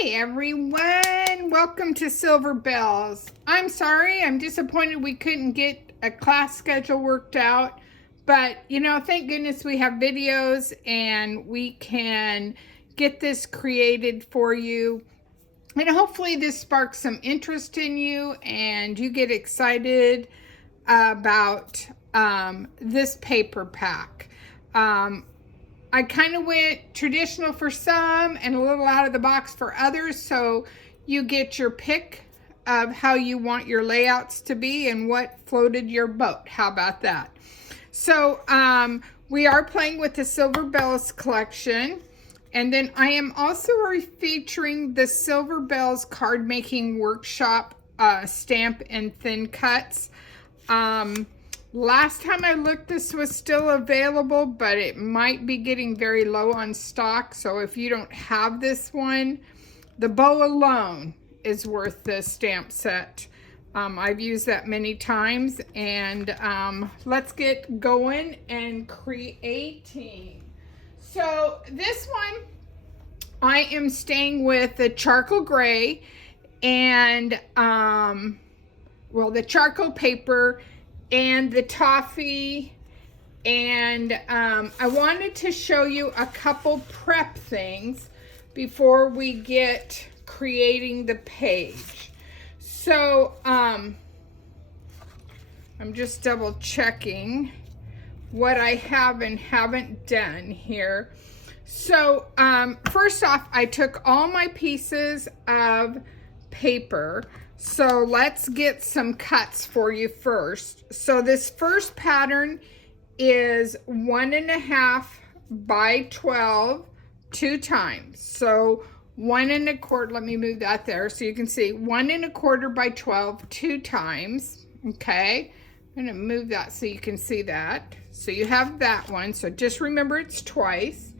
Hey everyone, welcome to Silver Bells. I'm sorry, I'm disappointed we couldn't get a class schedule worked out, but thank goodness we have videos and we can get this created for you. And hopefully this sparks some interest in you and you get excited about this paper pack. I kind of went traditional for some and a little out of the box for others, so you get your pick of how you want your layouts to be and what floated your boat. How about that? So we are playing with the Silver Bells collection, and then I am also featuring the Silver Bells card making workshop stamp and thin cuts. Last time I looked, this was still available, but it might be getting very low on stock. So if you don't have this one, the bow alone is worth the stamp set. I've used that many times, and let's get going and creating. So this one, I am staying with the charcoal gray and, the charcoal paper and the toffee, and I wanted to show you a couple prep things before we get creating the page. So I'm just double checking what I have and haven't done here. So first off, I took all my pieces of paper. So let's get some cuts for you first. So this first pattern is 1.5 by 12 2 times. So 1 1/4, let me move that there so you can see 1 1/4 by 12 2 times. Okay, I'm gonna move that so you can see that. So you have that one, so just remember it's twice.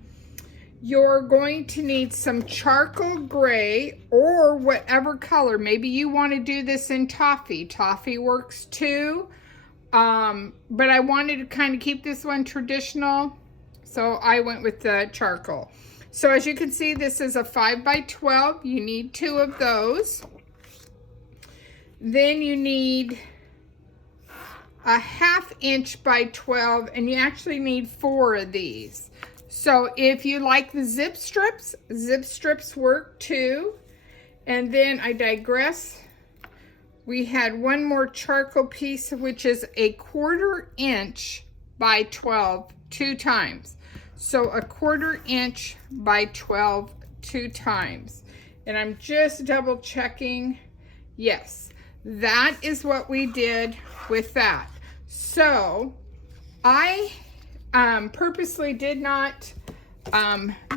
You're going to need some charcoal gray or whatever color. Maybe you want to do this in toffee. Toffee works too. But I wanted to kind of keep this one traditional, so I went with the charcoal. So as you can see, this is a 5 by 12. You need 2 of those. Then you need a 1/2 inch by 12, and you actually need 4 of these. So if you like the zip strips work too. And then I digress. We had one more charcoal piece, which is a 1/4 inch by 12 2 times. So a 1/4 inch by 12 2 times. And I'm just double checking. Yes, that is what we did with that. So I purposely did not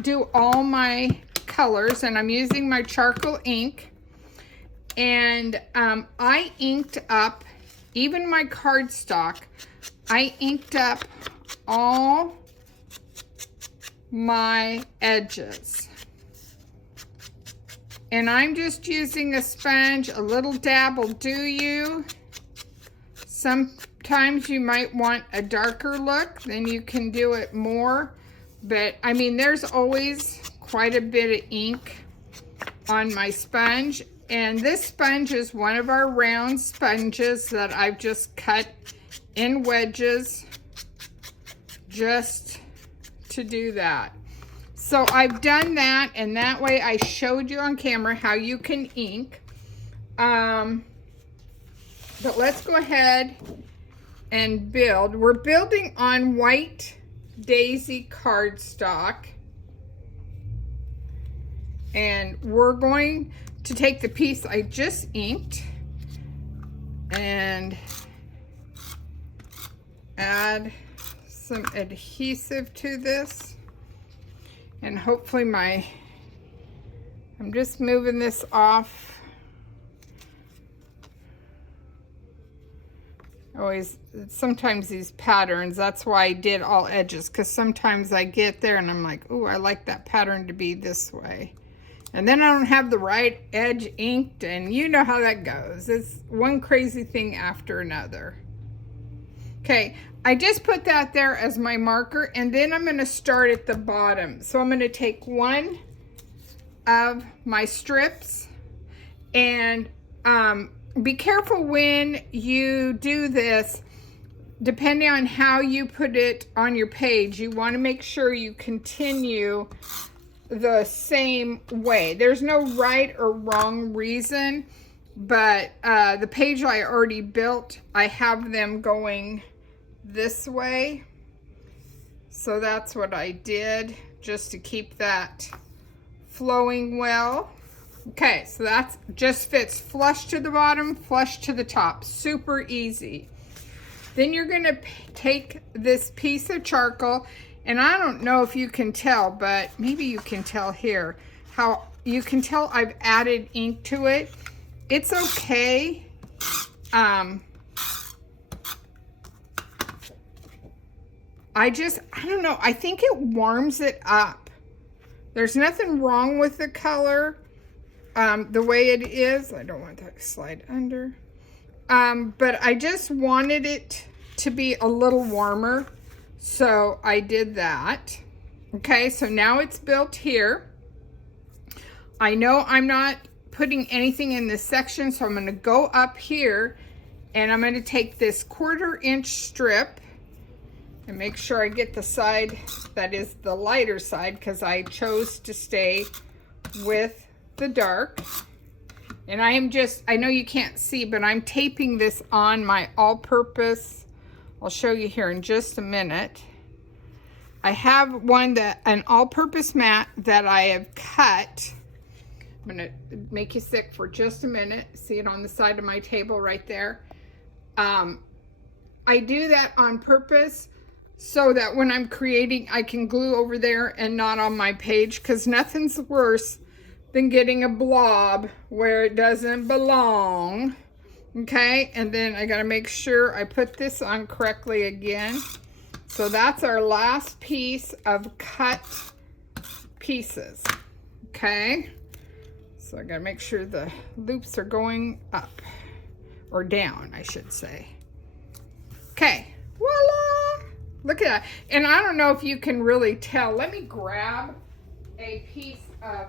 do all my colors, and I'm using my charcoal ink, and I inked up even my cardstock. I inked up all my edges, and I'm just using a sponge. A little dab will do you. Sometimes you might want a darker look, then you can do it more. But I mean, there's always quite a bit of ink on my sponge. And this sponge is one of our round sponges that I've just cut in wedges just to do that. So I've done that, and that way I showed you on camera how you can ink. But let's go ahead and build. We're building on white daisy cardstock, and we're going to take the piece I just inked and add some adhesive to this, and hopefully I'm just moving this off. Sometimes these patterns, that's why I did all edges, because sometimes I get there and I'm like, oh, I like that pattern to be this way, and then I don't have the right edge inked, and you know how that goes. It's one crazy thing after another. Okay, I just put that there as my marker, and then I'm going to start at the bottom. So I'm going to take one of my strips. And be careful when you do this. Depending on how you put it on your page, you want to make sure you continue the same way. There's no right or wrong reason, but the page I already built, I have them going this way. So that's what I did, just to keep that flowing well. Okay, so that just fits flush to the bottom, flush to the top. Super easy. Then you're going to take this piece of charcoal, and I don't know if you can tell, but maybe you can tell here, how you can tell I've added ink to it. It's okay. I don't know, I think it warms it up. There's nothing wrong with the color the way it is. I don't want that to slide under. But I just wanted it to be a little warmer, so I did that. Okay, so now it's built here. I know I'm not putting anything in this section, so I'm going to go up here, and I'm going to take this 1/4 inch strip and make sure I get the side that is the lighter side, because I chose to stay with the dark. And I know you can't see, but I'm taping this on my all-purpose. I'll show you here in just a minute. I have an all-purpose mat that I have cut. I'm gonna make you sick for just a minute. See it on the side of my table right there. I do that on purpose so that when I'm creating, I can glue over there and not on my page, because nothing's worse than getting a blob where it doesn't belong. Okay, and then I gotta make sure I put this on correctly again. So that's our last piece of cut pieces. Okay, so I gotta make sure the loops are going up, or down, I should say. Okay, voila! Look at that. And I don't know if you can really tell. Let me grab a piece of...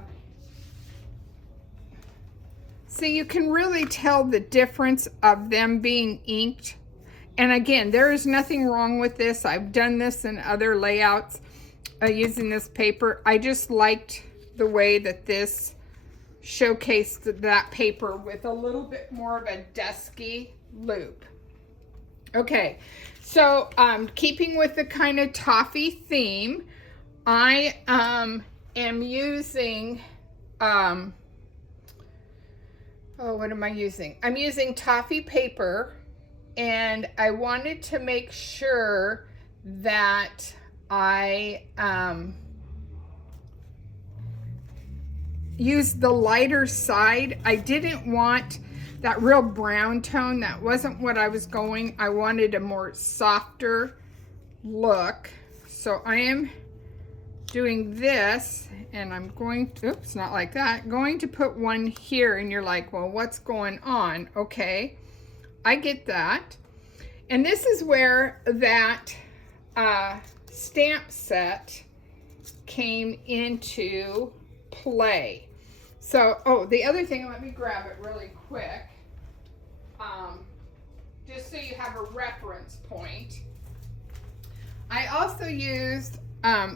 See, you can really tell the difference of them being inked. And again, there is nothing wrong with this. I've done this in other layouts using this paper. I just liked the way that this showcased that paper with a little bit more of a dusky loop. Okay, so keeping with the kind of toffee theme, I am using... what am I using? I'm using toffee paper, and I wanted to make sure that I used the lighter side. I didn't want that real brown tone. That wasn't what I was going. I wanted a more softer look. So I am doing this, and I'm going to, oops, not like that, going to put one here, and you're like, well, what's going on? Okay, I get that. And this is where that stamp set came into play. So, oh, the other thing, let me grab it really quick, just so you have a reference point. I also used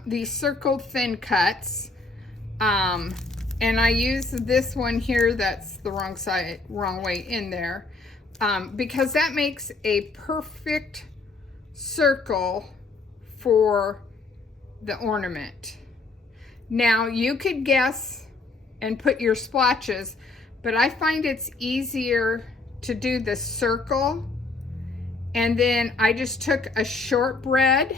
these circled thin cuts, and I used this one here that's the wrong way in there, because that makes a perfect circle for the ornament. Now you could guess and put your splotches, but I find it's easier to do the circle. And then I just took a shortbread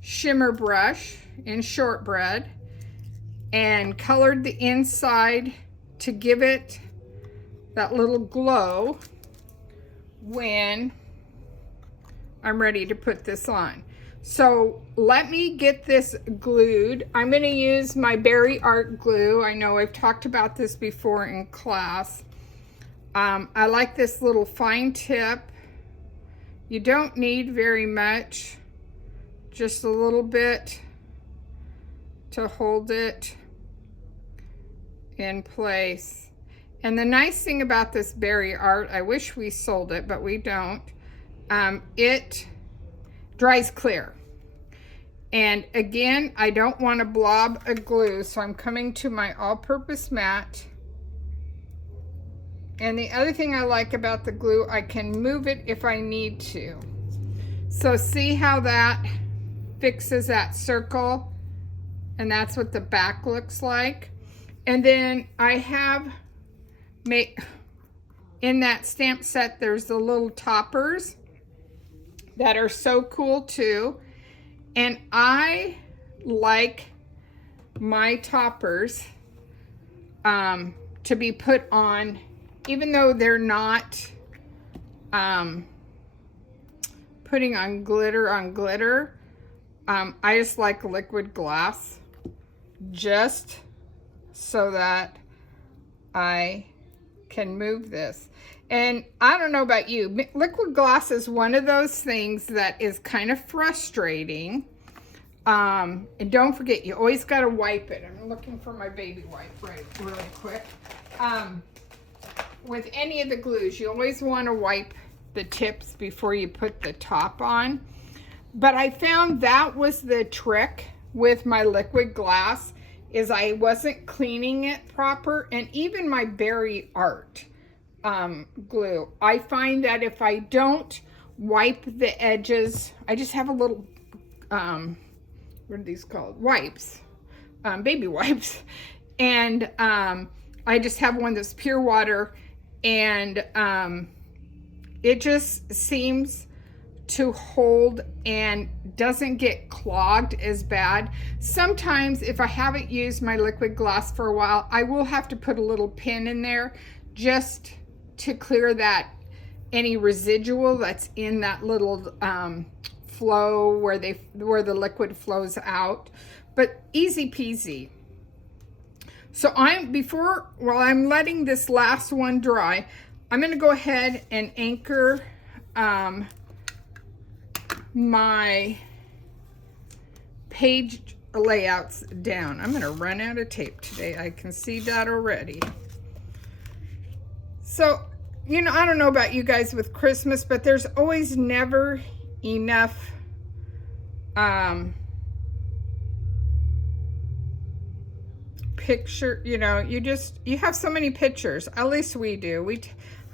shimmer brush in shortbread and colored the inside to give it that little glow when I'm ready to put this on. So let me get this glued. I'm going to use my Berry Art glue. I know I've talked about this before in class. I like this little fine tip. You don't need very much, just a little bit to hold it. in place. And the nice thing about this berry art, I wish we sold it, but we don't. It dries clear. And again, I don't want a blob of glue, so I'm coming to my all-purpose mat. And the other thing I like about the glue, I can move it if I need to. So see how that fixes that circle? And that's what the back looks like. And then I have made, in that stamp set, there's the little toppers that are so cool too. And I like my toppers to be put on, even though they're not putting on glitter. I just like liquid glass just so that I can move this. And I don't know about you, liquid glass is one of those things that is kind of frustrating. And don't forget, you always got to wipe it. I'm looking for my baby wipe really quick. With any of the glues, you always want to wipe the tips before you put the top on. But I found that was the trick with my liquid glass, is I wasn't cleaning it proper. And even my berry art glue, I find that if I don't wipe the edges, I just have a little, what are these called? Wipes, baby wipes. And I just have one that's pure water, and it just seems to hold and doesn't get clogged as bad. Sometimes if I haven't used my liquid glass for a while, I will have to put a little pin in there just to clear that any residual that's in that little flow where the liquid flows out. But easy peasy. So while I'm letting this last one dry, I'm going to go ahead and anchor my page layouts down. I'm going to run out of tape today. I can see that already. So, you know, I don't know about you guys with Christmas, but there's always never enough picture, you know, you have so many pictures. At least we do.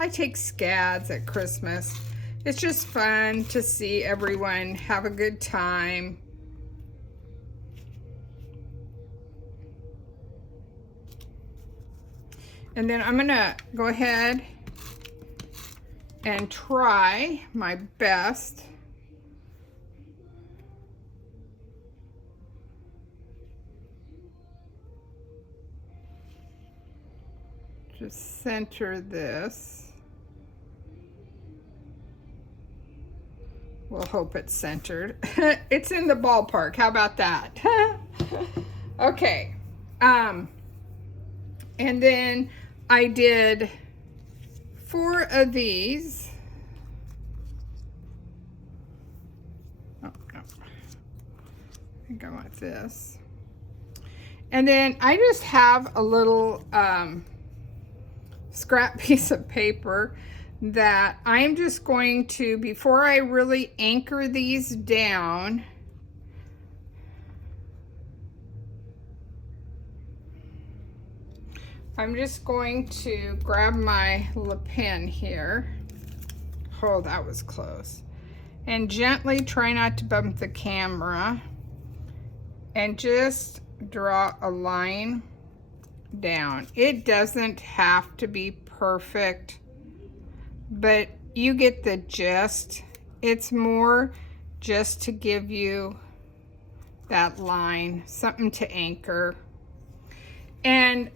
I take scads at Christmas. It's just fun to see everyone have a good time. And then I'm gonna go ahead and try my best to center this. We'll hope it's centered. It's in the ballpark. How about that? Okay. And then I did 4 of these. Oh, no. I think I want this. And then I just have a little scrap piece of paper that I'm just going to, before I really anchor these down, I'm just going to grab my little pen here. Oh, that was close. And gently try not to bump the camera. And just draw a line down. It doesn't have to be perfect, but you get the gist. It's more just to give you that line, something to anchor. And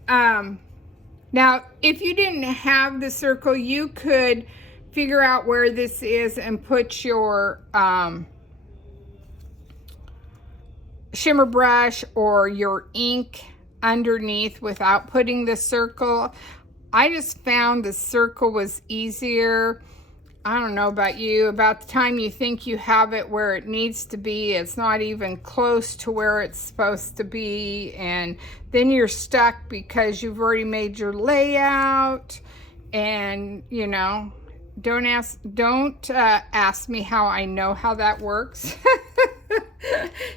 now, if you didn't have the circle, you could figure out where this is and put your shimmer brush or your ink underneath without putting the circle. I just found the circle was easier I don't know about you, about the time you think you have it where it needs to be, it's not even close to where it's supposed to be, and then you're stuck because you've already made your layout, and you know, don't ask me how I know how that works.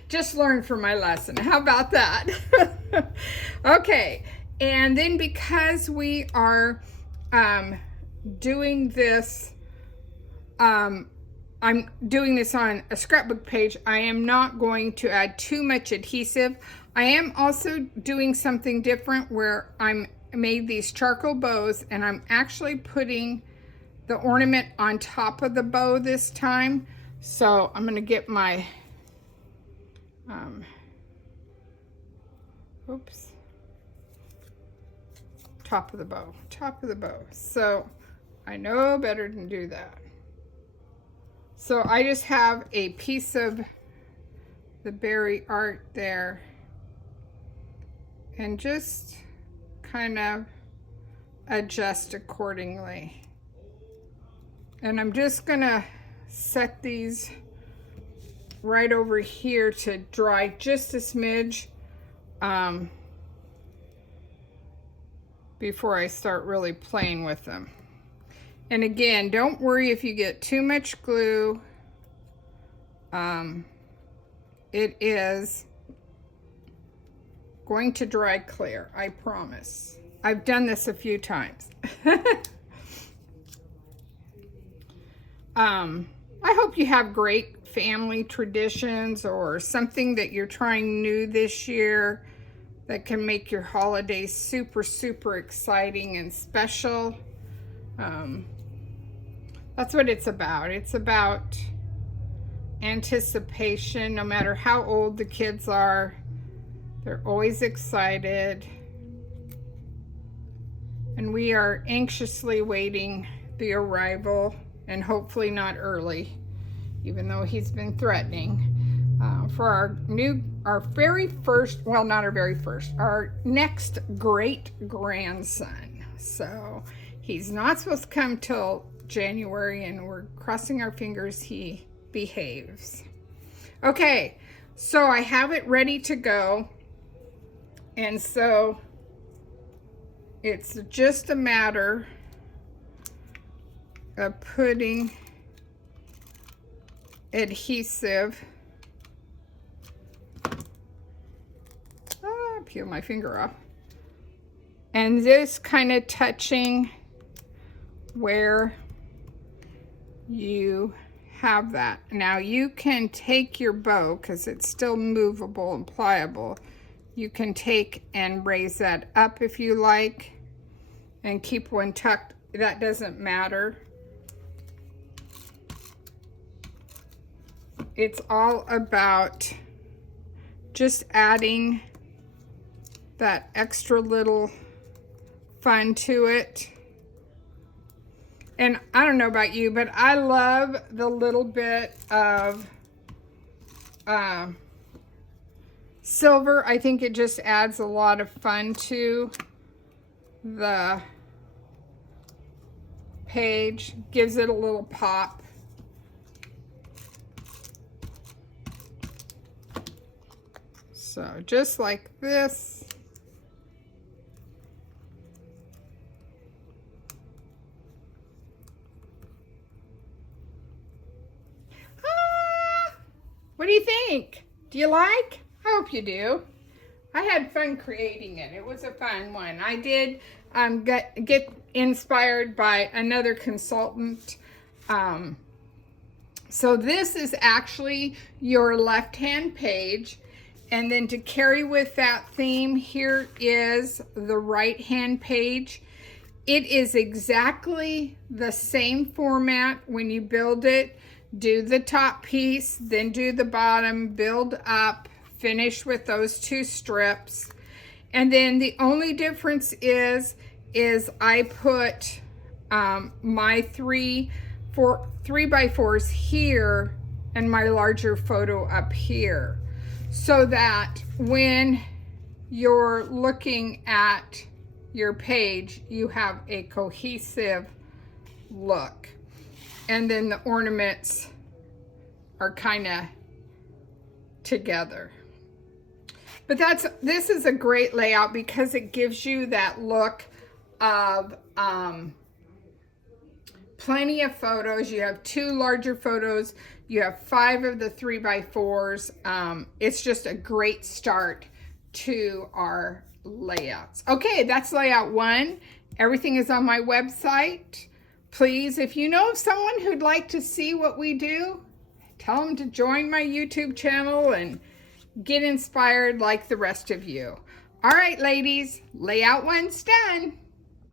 Just learn from my lesson. How about that? Okay, and then because we are doing this, I'm doing this on a scrapbook page, I am not going to add too much adhesive. I am also doing something different where I made these charcoal bows, and I'm actually putting the ornament on top of the bow this time. So I'm going to get my top of the bow. So I know better than do that. So I just have a piece of the berry art there, and just kind of adjust accordingly. And I'm just gonna set these right over here to dry just a smidge before I start really playing with them. And again, don't worry if you get too much glue. It is going to dry clear, I promise. I've done this a few times. I hope you have great family traditions or something that you're trying new this year that can make your holidays super, super exciting and special. That's what it's about. It's about anticipation. No matter how old the kids are, they're always excited. And we are anxiously waiting the arrival, and hopefully not early, even though he's been threatening, for our very first, well, not our very first, our next great grandson. So he's not supposed to come till January, and we're crossing our fingers he behaves. Okay, so I have it ready to go, and so it's just a matter of putting adhesive, peel my finger off, and this kind of touching where you have that. Now you can take your bow, because it's still movable and pliable, you can take and raise that up if you like, and keep one tucked. That doesn't matter. It's all about just adding that extra little fun to it. And I don't know about you, but I love the little bit of silver. I think it just adds a lot of fun to the page, gives it a little pop. So just like this. What do you think? Do you like? I hope you do. I had fun creating it. It was a fun one. I did get inspired by another consultant. So this is actually your left-hand page. And then to carry with that theme, here is the right-hand page. It is exactly the same format when you build it. Do the top piece, then do the bottom, build up, finish with those two strips. And then the only difference is I put my 3x4s here and my larger photo up here, so that when you're looking at your page, you have a cohesive look. and then the ornaments are kind of together. But this is a great layout because it gives you that look of plenty of photos. You have 2 larger photos. You have 5 of the 3x4s. It's just a great start to our layouts. Okay, that's layout 1. Everything is on my website. Please, if you know of someone who'd like to see what we do, tell them to join my YouTube channel and get inspired like the rest of you. All right, ladies, layout 1's done.